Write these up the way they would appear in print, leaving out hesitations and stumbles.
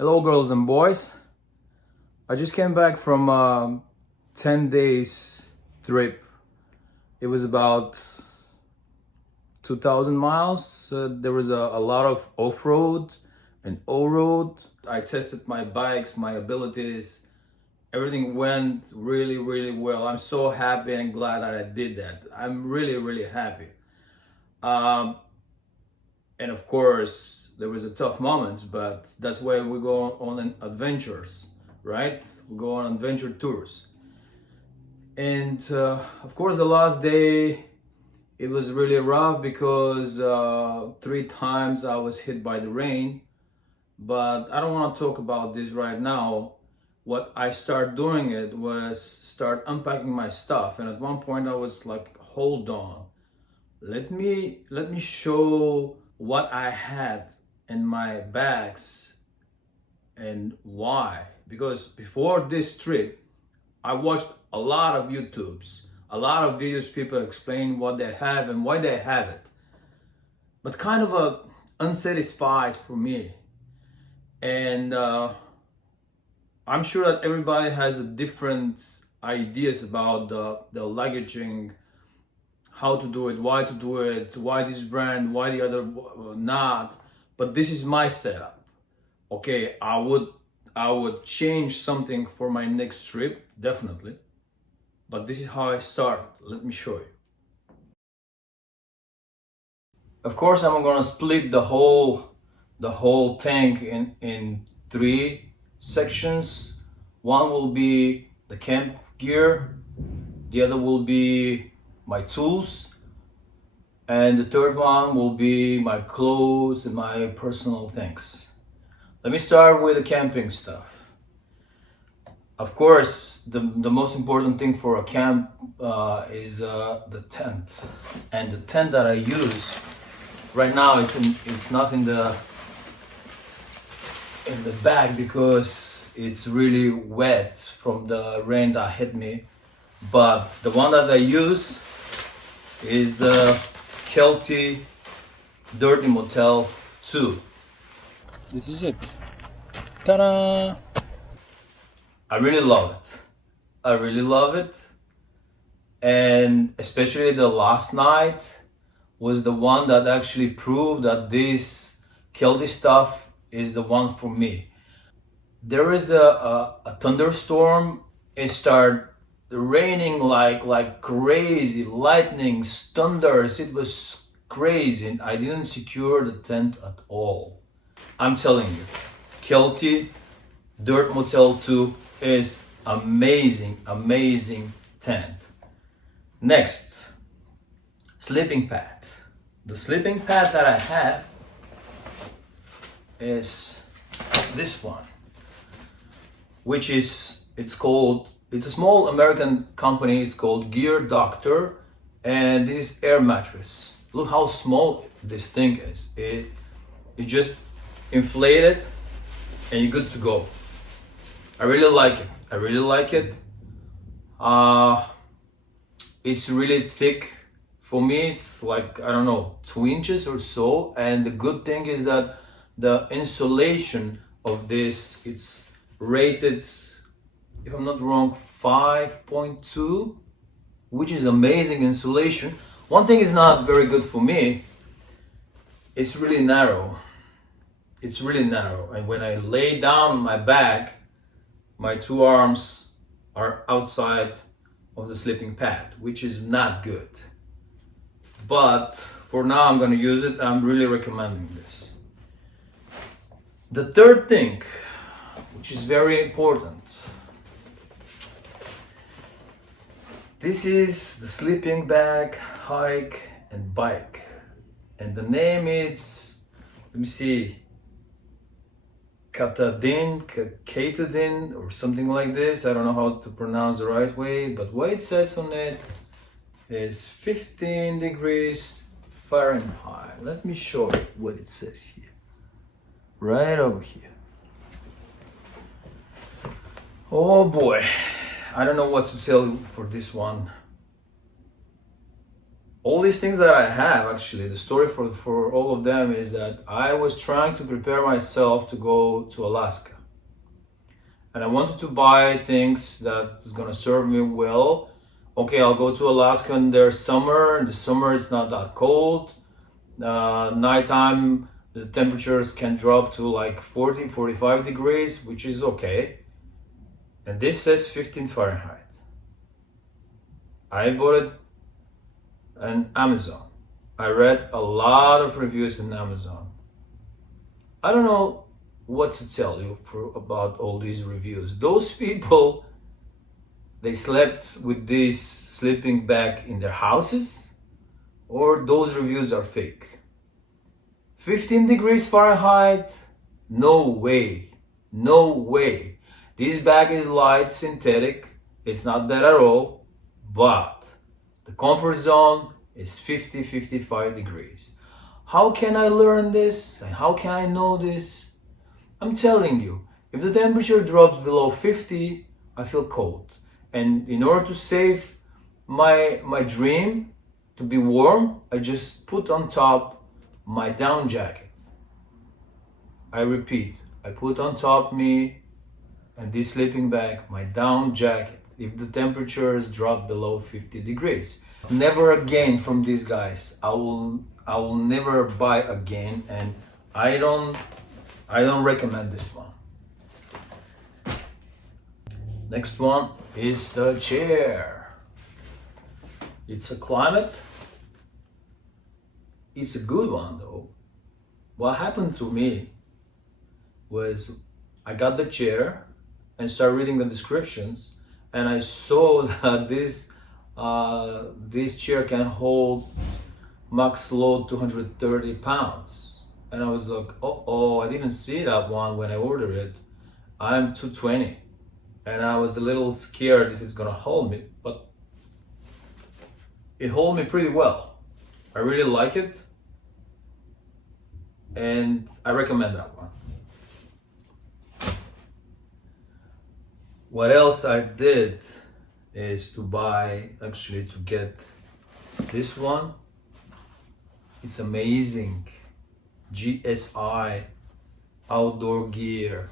Hello girls and boys. I just came back from a 10 days trip. It was about 2,000 miles. There was a lot of off-road and on-road. I tested my bikes, my abilities. Everything went really well. I'm so happy and glad that I did that. I'm really happy. Um, and of course there was a tough moments, but that's why we go on adventures, right? We go on adventure tours. And of course the last day it was really rough because 3 times I was hit by the rain. But I don't want to talk about this right now. What I started doing it was start unpacking my stuff, and at one point I was like, hold on, let me show what I had in my bags and why. Because before this trip I watched a lot of YouTubes, a lot of videos, people explain what they have and why they have it, but kind of a unsatisfied for me. And I'm sure that everybody has a different ideas about the luggaging, how to do it, why this brand, why the other not. But this is my setup. Okay, I would change something for my next trip, definitely. But this is how I started. Let me show you. Of course, I'm gonna split the whole tank in 3 sections. One will be the camp gear, the other will be my tools, and the third one will be my clothes and my personal things. Let me start with the camping stuff. Of course, the most important thing for a camp is the tent. And the tent that I use right now, it's not in the bag because it's really wet from the rain that hit me. But the one that I use is the Kelty Dirty Motel 2. This is it. Ta-da! I really love it. I really love it. And especially the last night was the one that actually proved that this Kelty stuff is the one for me. There is a thunderstorm. It started raining like crazy, lightning, thunders. It was crazy, and I didn't secure the tent at all. I'm telling you, Kelty Dirt Motel 2 is amazing tent. Next, sleeping pad. The sleeping pad that I have is this one, which is, it's a small American company. It's called Gear Doctor, and this is air mattress. Look how small this thing is. It just inflated and you're good to go. I really like it. It's really thick. For me, it's like, I don't know, 2 inches or so. And the good thing is that the insulation of this, it's rated, if I'm not wrong, 5.2, which is amazing insulation. One thing is not very good for me. It's really narrow. And when I lay down on my back, my 2 arms are outside of the sleeping pad, which is not good. But for now, I'm gonna use it. I'm really recommending this. The third thing, which is very important, this is the sleeping bag, hike and bike. And the name is, let me see, Katadin or something like this. I don't know how to pronounce the right way, but what it says on it is 15 degrees Fahrenheit. Let me show you what it says here. Right over here. Oh boy, I don't know what to tell you for this one. all these things that I have, actually, the story for all of them is that I was trying to prepare myself to go to Alaska. And I wanted to buy things that is gonna serve me well. Okay, I'll go to Alaska in their summer. In the summer, it's not that cold. Nighttime, the temperatures can drop to like 40, 45 degrees, which is okay. And this says 15 Fahrenheit. I bought it on Amazon. I read a lot of reviews on Amazon. I don't know what to tell you about all these reviews. Those people, they slept with this sleeping bag in their houses, or those reviews are fake. 15 degrees Fahrenheit? No way. No way. This bag is light, synthetic. It's not bad at all, but the comfort zone is 50, 55 degrees. How can I learn this? And how can I know this? I'm telling you, if the temperature drops below 50, I feel cold. And in order to save my dream to be warm, I just put on top my down jacket. I repeat, I put on top me and this sleeping bag my down jacket if the temperatures drop below 50 degrees. Never again from these guys. I will never buy again, and I don't recommend this one. Next one is the chair. It's a Climate. It's a good one though. What happened to me was I got the chair and started reading the descriptions, and I saw that this chair can hold max load 230 pounds. And I was like, oh, I didn't see that one when I ordered it. I'm 220. And I was a little scared if it's gonna hold me, but it held me pretty well. I really like it, and I recommend that one. What else I did is to get this one. It's amazing. GSI outdoor gear.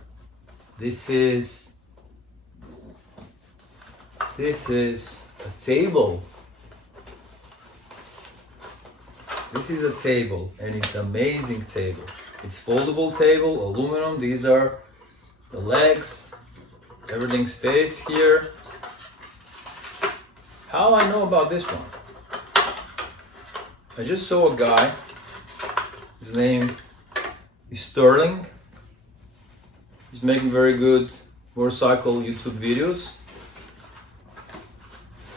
This is a table. This is a table, and it's an amazing table. It's foldable table, aluminum. These are the legs. Everything stays here. How I know about this one? I just saw a guy. His name is Sterling. He's making very good motorcycle YouTube videos.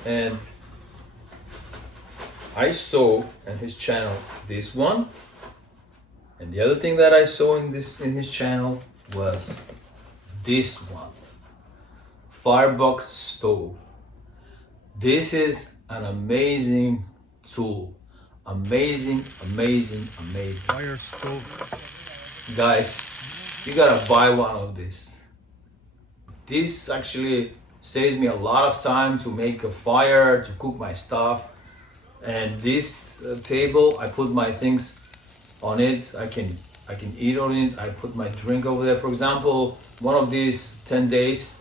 And I saw in his channel this one, and the other thing that I saw in his channel was this one, Firebox stove. This is an amazing tool, amazing. Fire stove. Guys, you gotta buy one of these. This actually saves me a lot of time to make a fire, to cook my stuff. And this table, I put my things on it. I can eat on it. I put my drink over there. For example, one of these 10 days,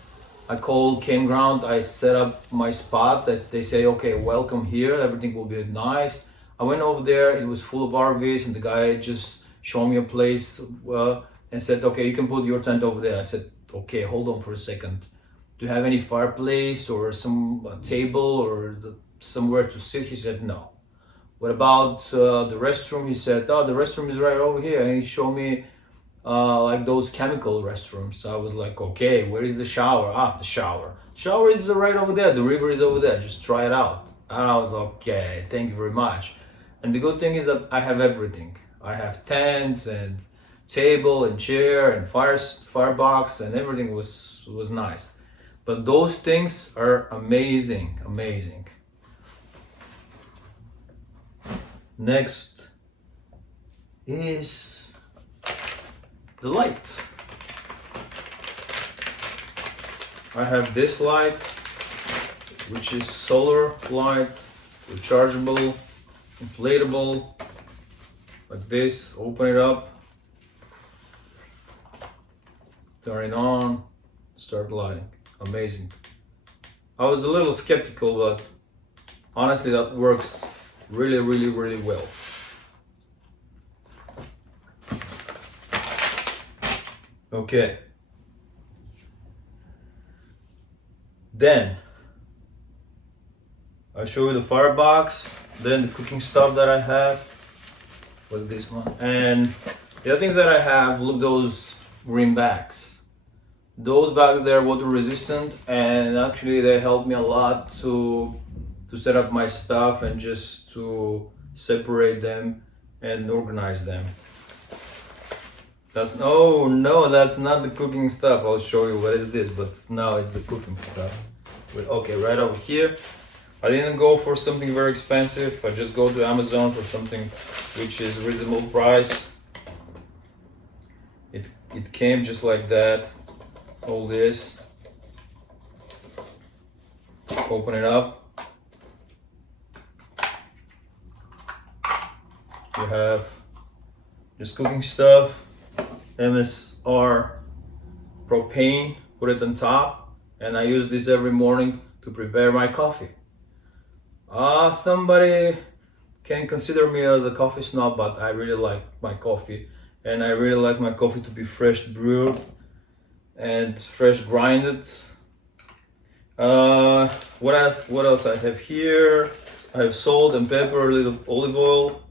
I called campground. I set up my spot. They say, okay, welcome here. Everything will be nice. I went over there. It was full of RVs, and the guy just showed me a place and said, okay, you can put your tent over there. I said, okay, hold on for a second. Do you have any fireplace or some table or somewhere to sit? He said, no. What about the restroom? He said, oh, the restroom is right over here. And he showed me like those chemical restrooms. So I was like, okay, where is the shower? The shower. Shower is right over there. The river is over there. Just try it out. And I was like, okay, thank you very much. And the good thing is that I have everything. I have tents and table and chair and firebox, and everything was nice. But those things are amazing. Next is the light. I have this light, which is solar light, rechargeable. inflatable, like this. Open it up, turn it on, start lighting. Amazing. I was a little skeptical, but honestly that works really, really, really well. Okay. Then I show you the firebox, then the cooking stuff that I have was this one. And the other things that I have, look, those green bags. Those bags, they're water resistant, and actually they help me a lot to set up my stuff and just to separate them and organize them. That's, oh no, that's not the cooking stuff. I'll show you what is this, but now it's the cooking stuff. But okay, right over here. I didn't go for something very expensive. I just go to Amazon for something which is reasonable price. It came just like that. All this. Open it up. You have just cooking stuff. MSR propane, put it on top, and I use this every morning to prepare my coffee. Somebody can consider me as a coffee snob, but I really like my coffee, and I really like my coffee to be fresh brewed and fresh grinded. What else I have here? I have salt and pepper, a little olive oil,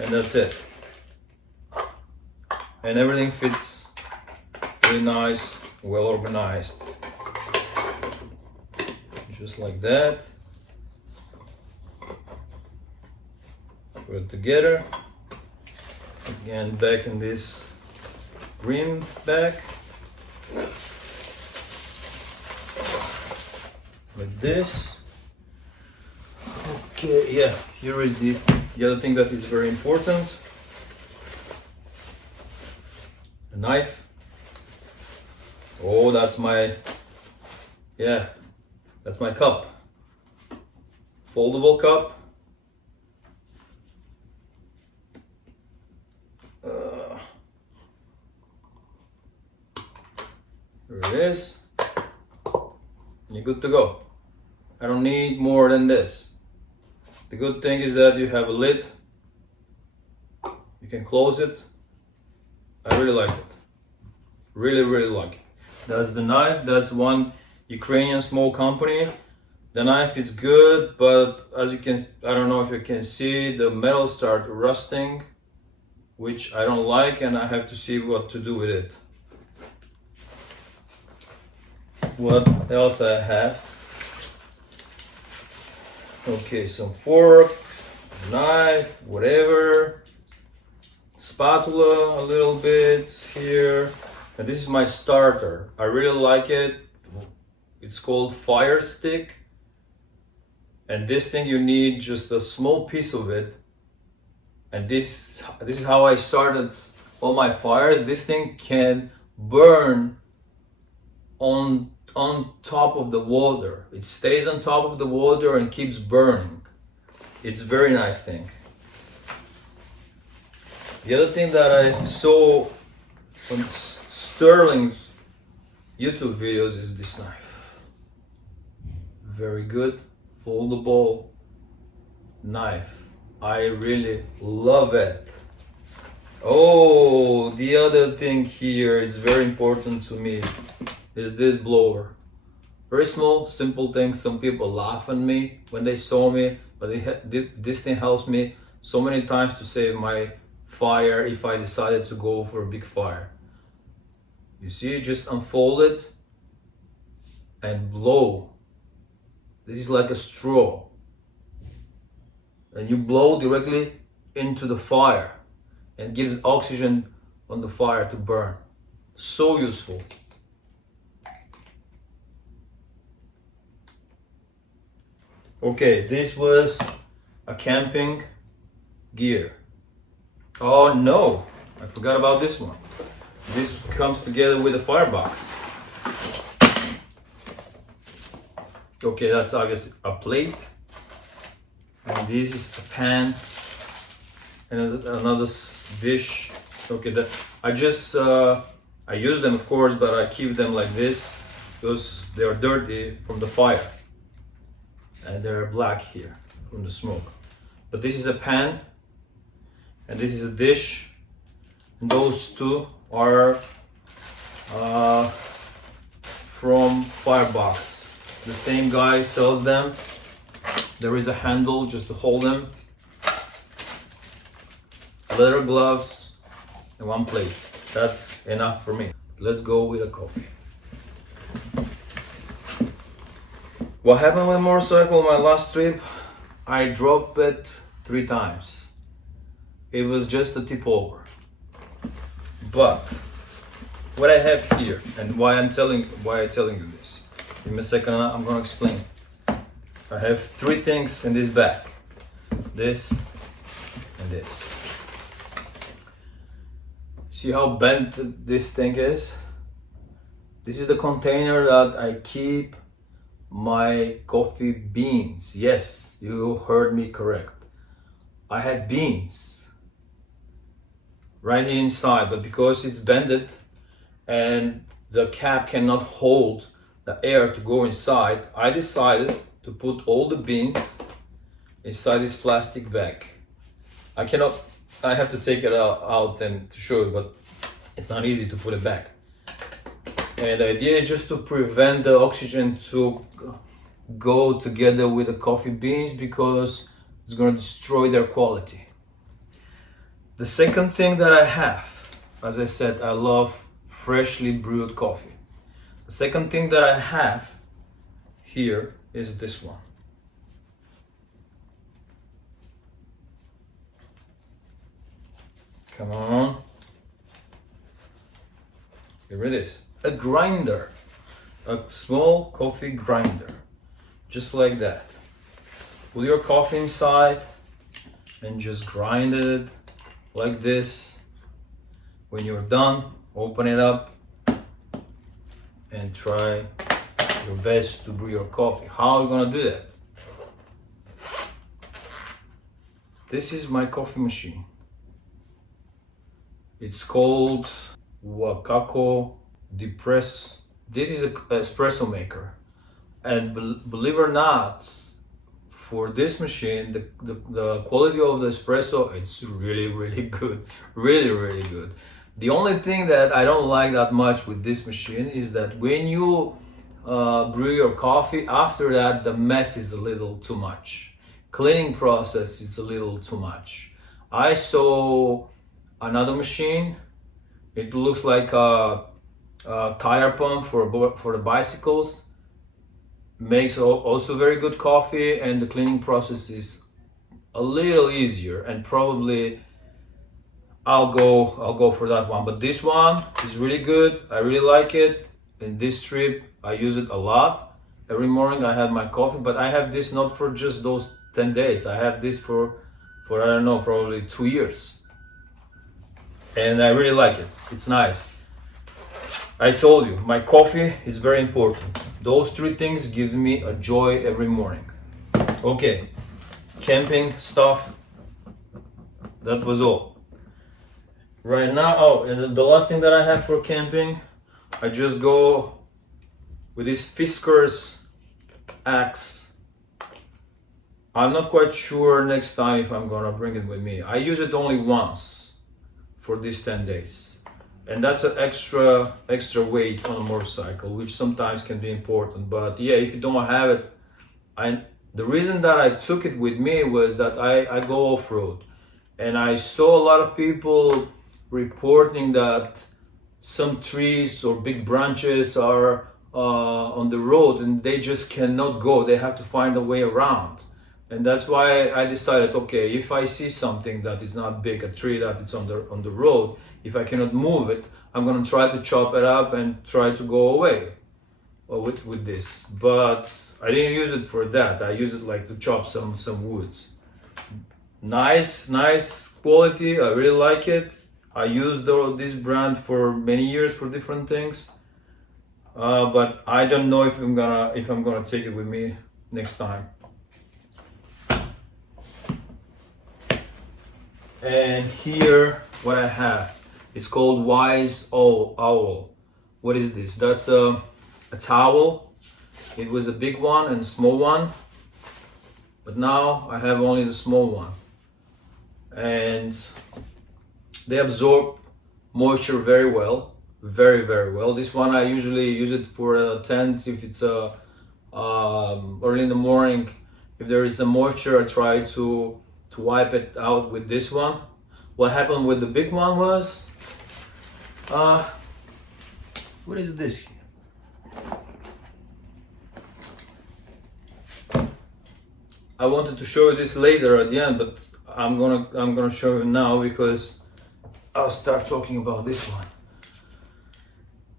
and that's it. And everything fits really nice, well organized. Just like that. Put it together. Again, back in this green bag. Like this. Okay, yeah, here is the other thing that is very important. A knife. Oh, that's my cup. Foldable cup. There it is. You're good to go. I don't need more than this. The good thing is that you have a lid. You can close it. I really like it. Really, really like it. That's the knife. That's one Ukrainian small company. The knife is good, but as you can, I don't know if you can see, the metal start rusting, which I don't like, and I have to see what to do with it. What else I have? Okay, some fork, knife, whatever. Spatula a little bit here. And this is my starter. I really like it. It's called Fire Stick. And this thing, you need just a small piece of it. And this is how I started all my fires. This thing can burn on top of the water. It stays on top of the water and keeps burning. It's a very nice thing. The other thing that I saw on Sterling's YouTube videos is this knife. Very good, foldable knife. I really love it. Oh, the other thing here, it's very important to me, is this blower. Very small, simple thing. Some people laugh at me when they saw me, but this thing helps me so many times to save my fire if I decided to go for a big fire. You see, just unfold it and blow. This is like a straw. And you blow directly into the fire and gives oxygen on the fire to burn. So useful. Okay, this was a camping gear. Oh no, I forgot about this one. This comes together with a firebox. Okay, that's obviously a plate. and this is a pan and another dish. Okay, I use them, of course, but I keep them like this because they are dirty from the fire and they're black here from the smoke. But this is a pan and this is a dish, and those two are from Firebox. The same guy sells them. There is a handle just to hold them, leather gloves, and one plate. That's enough for me. Let's go with a coffee. What happened with motorcycle my last trip? I dropped it 3 times. It was just a tip over. But what I have here and why I'm telling you this. In a second I'm gonna explain. I have 3 things in this bag. This and this. See how bent this thing is? This is the container that I keep my coffee beans. Yes, you heard me correct. I have beans right here inside, but because it's bended and the cap cannot hold the air to go inside, I decided to put all the beans inside this plastic bag. I have to take it out and to show you, but it's not easy to put it back. And the idea is just to prevent the oxygen to go together with the coffee beans because it's going to destroy their quality. The second thing that I have, as I said, I love freshly brewed coffee. The second thing that I have here is this one. Come on. Here it is. A grinder. A small coffee grinder. Just like that. Put your coffee inside and just grind it like this. When you're done, open it up and try your best to brew your coffee. How are you gonna do that? This is my coffee machine. It's called Wakako Depress. This is an espresso maker, and believe it or not, for this machine, the quality of the espresso, it's really good, really good. The only thing that I don't like that much with this machine is that when you brew your coffee, after that the mess is a little too much. Cleaning process is a little too much. I saw another machine. It looks like a tire pump for the bicycles. Makes also very good coffee, and the cleaning process is a little easier, and probably I'll go for that one. But this one is really good. I really like it. In this trip I use it a lot. Every morning I have my coffee, but I have this not for just those 10 days. I have this for I don't know, probably 2 years. And I really like it. It's nice. I told you, my coffee is very important. Those 3 things give me a joy every morning. Okay, camping stuff. That was all. Right now, and the last thing that I have for camping, I just go with this Fiskars axe. I'm not quite sure next time if I'm gonna bring it with me. I use it only once for these 10 days. And that's an extra weight on a motorcycle, which sometimes can be important. But yeah, if you don't have it, the reason that I took it with me was that I go off-road. And I saw a lot of people reporting that some trees or big branches are on the road and they just cannot go. They have to find a way around. And that's why I decided, okay, if I see something that is not big, a tree that it's on the road, if I cannot move it, I'm gonna try to chop it up and try to go away with this. But I didn't use it for that. I use it like to chop some woods. Nice quality. I really like it. I used this brand for many years for different things. But I don't know if I'm gonna take it with me next time. And here what I have, it's called Wise Owl. What is this? That's a towel. It was a big one and a small one, but now I have only the small one. And they absorb moisture very well, very well. This one I usually use it for a tent if it's early in the morning. If there is some moisture, I try to wipe it out with this one. What happened with the big one was, what is this here? I wanted to show you this later at the end, but I'm gonna show you now because I'll start talking about this one.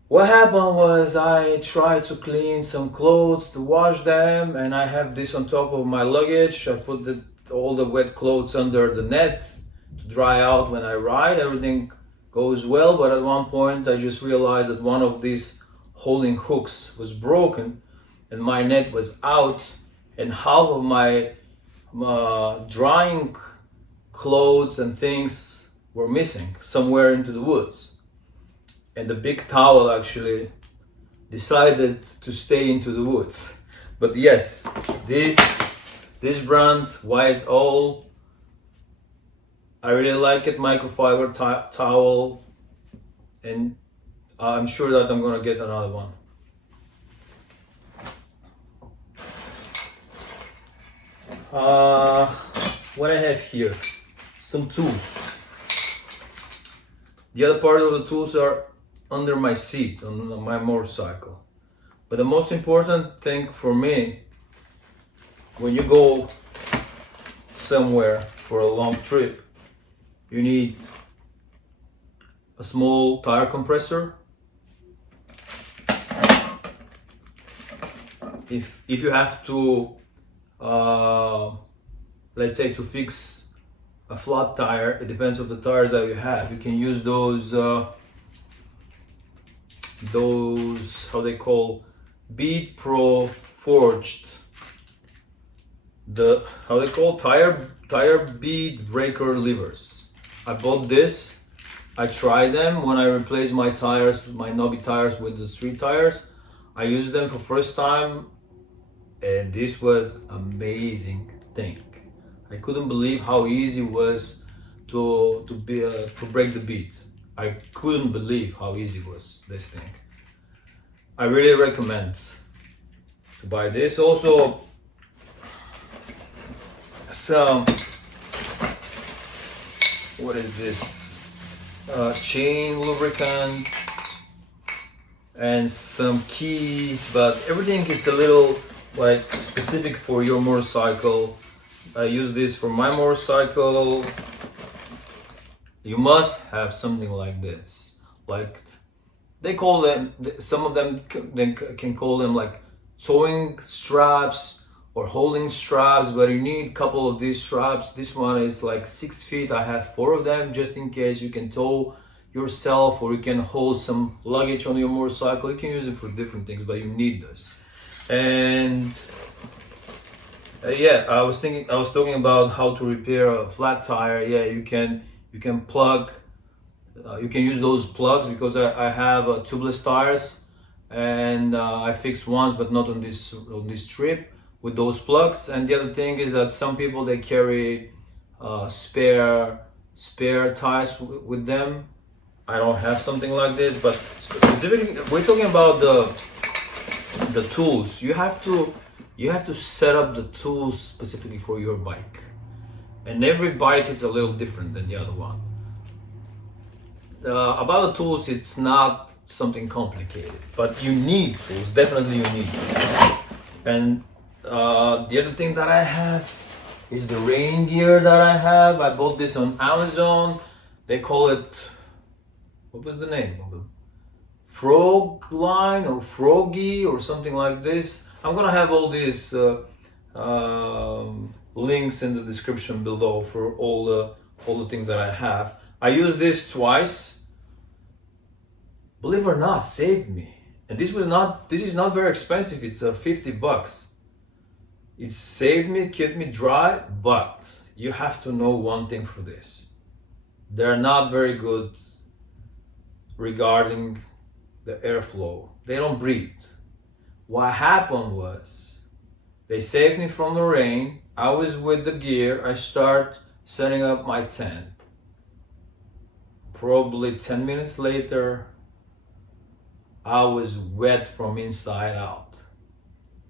What happened was I tried to clean some clothes to wash them, and I have this on top of my luggage. I put all the wet clothes under the net to dry out when I ride. Everything goes well, but at one point I just realized that one of these holding hooks was broken and my net was out, and half of my drying clothes and things were missing somewhere into the woods. And the big towel actually decided to stay into the woods. But yes, this brand, Wise Owl, I really like it, microfiber towel, and I'm sure that I'm gonna get another one. What I have here, some tools. The other part of the tools are under my seat on my motorcycle. But the most important thing for me, when you go somewhere for a long trip, you need a small tire compressor. If you have to, let's say, to fix a flat tire, it depends on the tires that you have. You can use those how they call Bead Pro forged, how they call tire bead breaker levers. I bought this. I tried them when I replaced my tires, my knobby tires with the street tires. I used them for first time, and this was amazing thing. I couldn't believe how easy it was to break the bead. I couldn't believe how easy it was, this thing. I really recommend to buy this. Also, some, what is this? Chain lubricant and some keys, but everything is a little like specific for your motorcycle. I use this for my motorcycle. You must have something like this. Like they call them, some of them can call them like towing straps or holding straps, but you need a couple of these straps. This one is like 6 feet. I have 4 of them just in case you can tow yourself or you can hold some luggage on your motorcycle. You can use it for different things, but you need this. And yeah, I was talking about how to repair a flat tire. Yeah, you can plug, you can use those plugs because I have tubeless tires, and I fixed once, but not on this trip with those plugs. And the other thing is that some people, they carry spare tires with them. I don't have something like this, but specifically we're talking about the tools. You have to set up the tools specifically for your bike, and every bike is a little different than the other one. About the tools, it's not something complicated, but you need tools. Definitely you need tools. And the other thing that I have is the rain gear that I have. I bought this on Amazon. They call it, what was the name of it? Frog line or Froggy or something like this. I'm gonna have all these links in the description below for all the things that I have. I used this twice. Believe it or not, saved me. And this is not very expensive. It's $50. It saved me, kept me dry, but you have to know one thing for this. they're not very good regarding the airflow. They don't breathe. What happened was they saved me from the rain. I was with the gear. I start setting up my tent. Probably 10 minutes later, I was wet from inside out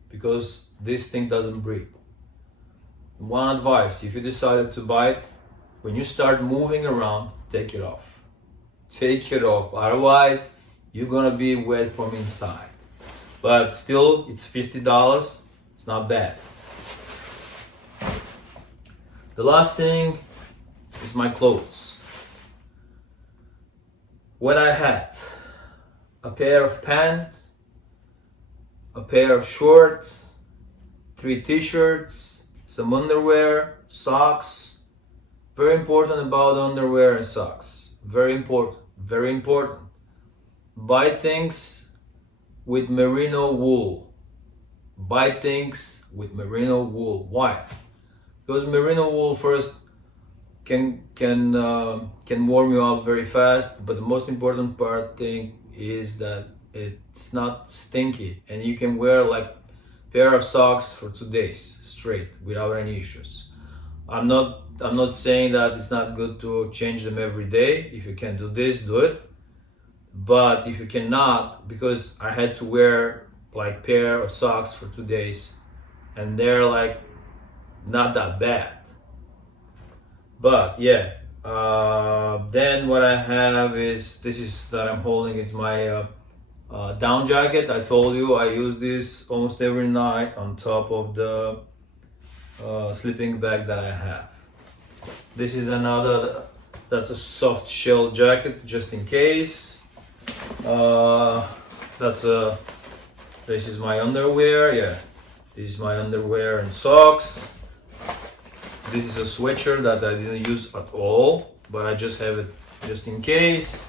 because this thing doesn't breathe. One advice, if you decided to buy it, when you start moving around, take it off. Take it off, otherwise you're gonna be wet from inside. But still, it's $50, it's not bad. The last thing is my clothes. What I had, a pair of pants, a pair of shorts, 3 t-shirts, some underwear, socks. Very important about underwear and socks. Very important, very important. Buy things with merino wool. Buy things with merino wool. Why? Because merino wool first can warm you up very fast, but the most important thing is that it's not stinky, and you can wear like pair of socks for 2 days straight without any issues. I'm not saying that it's not good to change them every day. If you can do this, do it. But if you cannot, because I had to wear like pair of socks for 2 days, and they're like not that bad. But yeah, then what I have is, this is that I'm holding, it's my down jacket. I told you I use this almost every night on top of the sleeping bag that I have. This is another, that's a soft shell jacket just in case. This is my underwear, yeah. This is my underwear and socks. This is a sweatshirt that I didn't use at all, but I just have it just in case.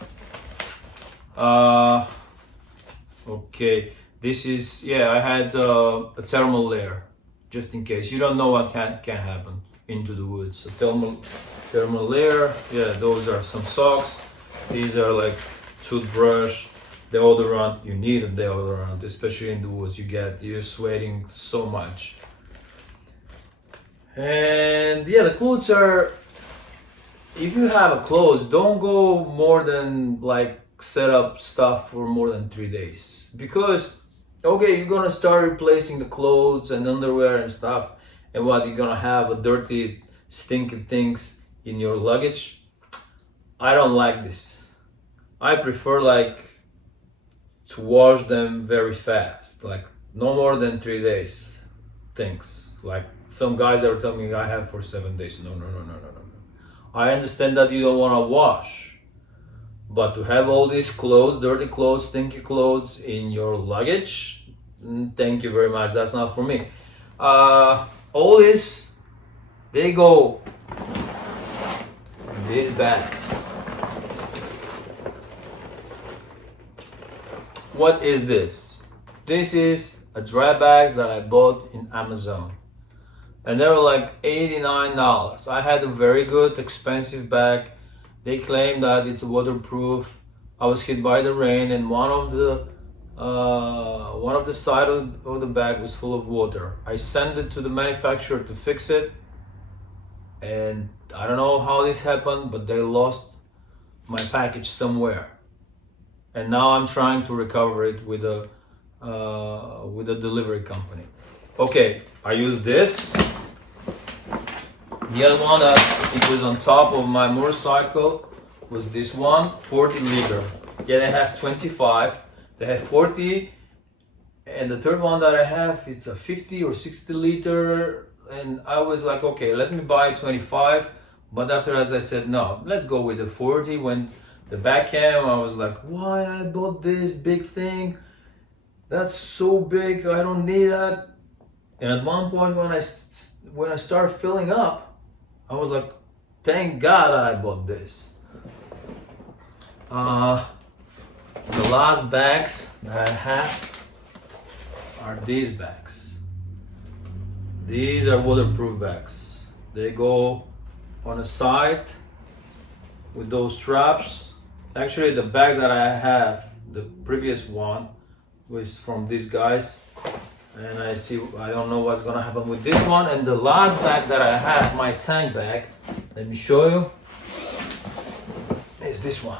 Okay, this is, yeah, I had a thermal layer just in case. You don't know what can happen into the woods. A thermal layer, yeah, those are some socks. These are like toothbrush, deodorant. You need a deodorant, especially in the woods. You're sweating so much. And yeah, the clothes are, if you have a clothes, don't go more than like set up stuff for more than 3 days, because okay, you're gonna start replacing the clothes and underwear and stuff, and what, you're gonna have a dirty stinky things in your luggage. I don't like this. I prefer like to wash them very fast, like no more than 3 days things. Like some guys that were telling me I have for 7 days. No. I understand that you don't want to wash, but to have all these clothes, dirty clothes, stinky clothes in your luggage, thank you very much. That's not for me. All this, they go in these bags. What is this? This is a dry bags that I bought in Amazon, and they were like $89. I had a very good, expensive bag. They claim that it's waterproof. I was hit by the rain, and one of the side of the bag was full of water. I sent it to the manufacturer to fix it, and I don't know how this happened, but they lost my package somewhere. And now I'm trying to recover it with a delivery company. Okay, I use this. The other one that it was on top of my motorcycle was this one, 40 liter. Yeah, they have 25, they have 40, and the third one that I have, it's a 50 or 60 liter. And I was like, okay, let me buy 25. But after that I said, no, let's go with the 40. When the bag came, I was like, why I bought this big thing? That's so big, I don't need that. And at one point when I started filling up, I was like, thank God I bought this. The last bags that I have are these bags. These are waterproof bags. They go on the side with those straps. Actually, the bag that I have, the previous one, was from these guys, and I don't know what's gonna happen with this one. And the last bag that I have, my tank bag, let me show you, is this one.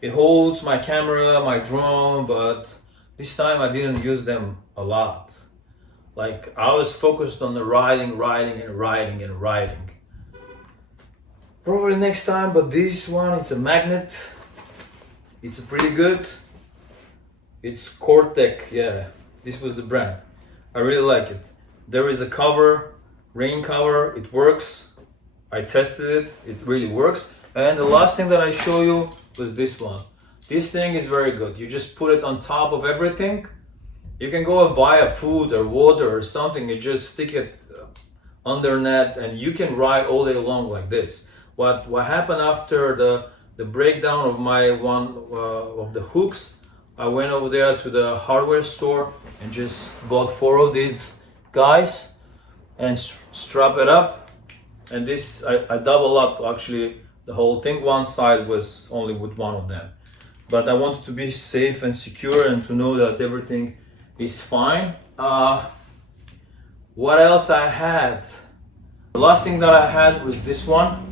It holds my camera, my drone, but this time I didn't use them a lot. Like, I was focused on the riding. Probably next time, but this one, it's a magnet. It's pretty good. It's Cortec, yeah. This was the brand. I really like it. There is a cover, rain cover, it works. I tested it, it really works. And the last thing that I show you was this one. This thing is very good. You just put it on top of everything. You can go and buy a food or water or something. You just stick it under net and you can ride all day long like this. What happened after the breakdown of my one of the hooks, I went over there to the hardware store and just bought 4 of these guys and strap it up. And this, I double up actually the whole thing. One side was only with one of them. But I wanted to be safe and secure and to know that everything is fine. What else I had? The last thing that I had was this one.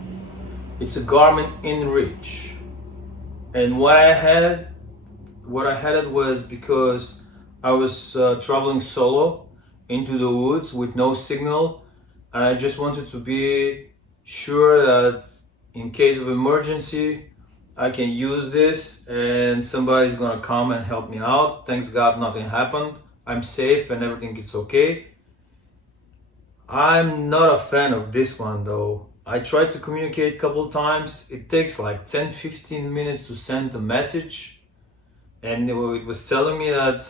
It's a Garmin InReach. And what I had it was because I was traveling solo into the woods with no signal, and I just wanted to be sure that in case of emergency I can use this and somebody's gonna come and help me out. Thanks God nothing happened. I'm safe and everything is okay. I'm not a fan of this one though. I tried to communicate a couple times. It takes like 10-15 minutes to send a message, and it was telling me that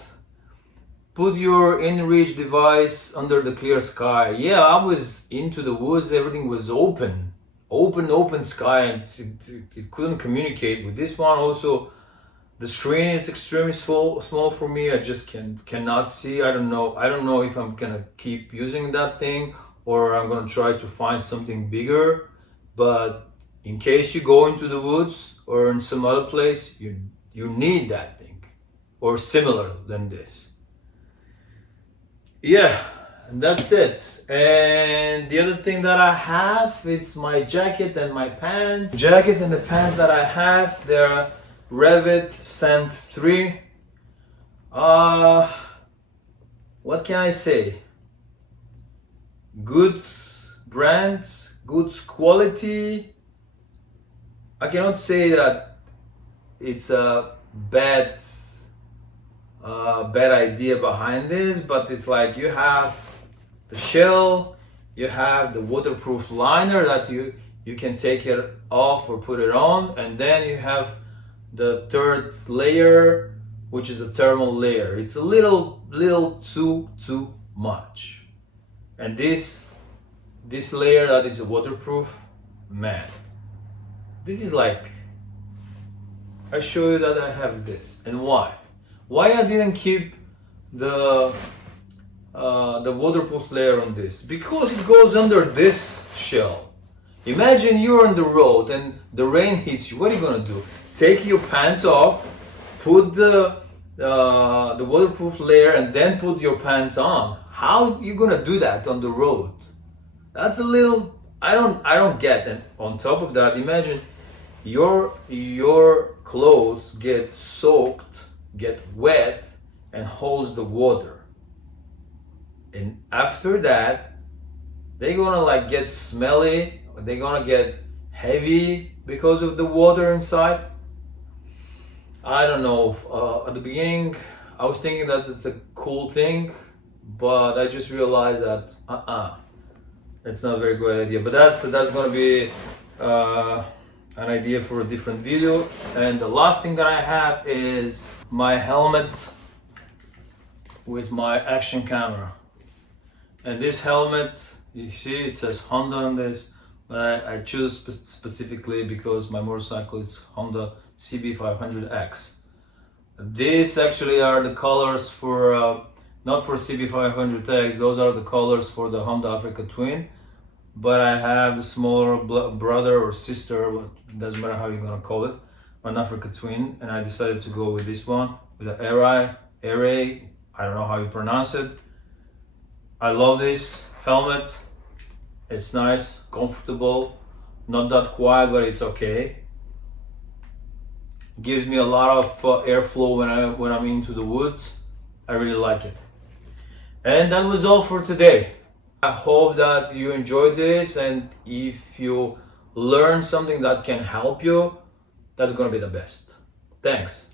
put your InReach device under the clear sky. Yeah, I was into the woods, everything was open sky, and it couldn't communicate with this one. Also, the screen is extremely small for me. I just cannot see. I don't know if I'm gonna keep using that thing or I'm gonna try to find something bigger. But in case you go into the woods or in some other place, you need that thing or similar than this. Yeah, and that's it. And the other thing that I have, it's my jacket and my pants. The jacket and the pants that I have, they're reveiw Scent 3. What can I say? Good brand, good quality. I cannot say that it's a bad idea behind this, but it's like you have the shell, you have the waterproof liner that you can take it off or put it on, and then you have the third layer, which is a thermal layer. It's a little too much. And this layer that is waterproof, man, this is like, I show you that I have this. And why I didn't keep the waterproof layer on this? Because it goes under this shell. Imagine you're on the road and the rain hits you. What are you gonna do? Take your pants off, put the waterproof layer, and then put your pants on. How you gonna do that on the road? That's a little, I don't get it. On top of that, imagine your clothes get soaked, get wet, and holds the water. And after that, they're gonna like get smelly, they're gonna get heavy because of the water inside. I don't know. At the beginning, I was thinking that it's a cool thing, but I just realized that it's not a very good idea. But that's gonna be an idea for a different video. And the last thing that I have is my helmet with my action camera. And this helmet, you see it says Honda on this, but I choose specifically because my motorcycle is Honda CB500X. These actually are the colors for, not for CB500X, those are the colors for the Honda Africa Twin. but I have the smaller brother or sister, doesn't matter how you're gonna call it, an Africa twin, and I decided to go with this one, with the Array, I don't know how you pronounce it. I love this helmet. It's nice, comfortable, not that quiet, but it's okay. Gives me a lot of airflow when I'm into the woods. I really like it. And that was all for today. I hope that you enjoyed this, and if you learn something that can help you, that's gonna be the best. Thanks.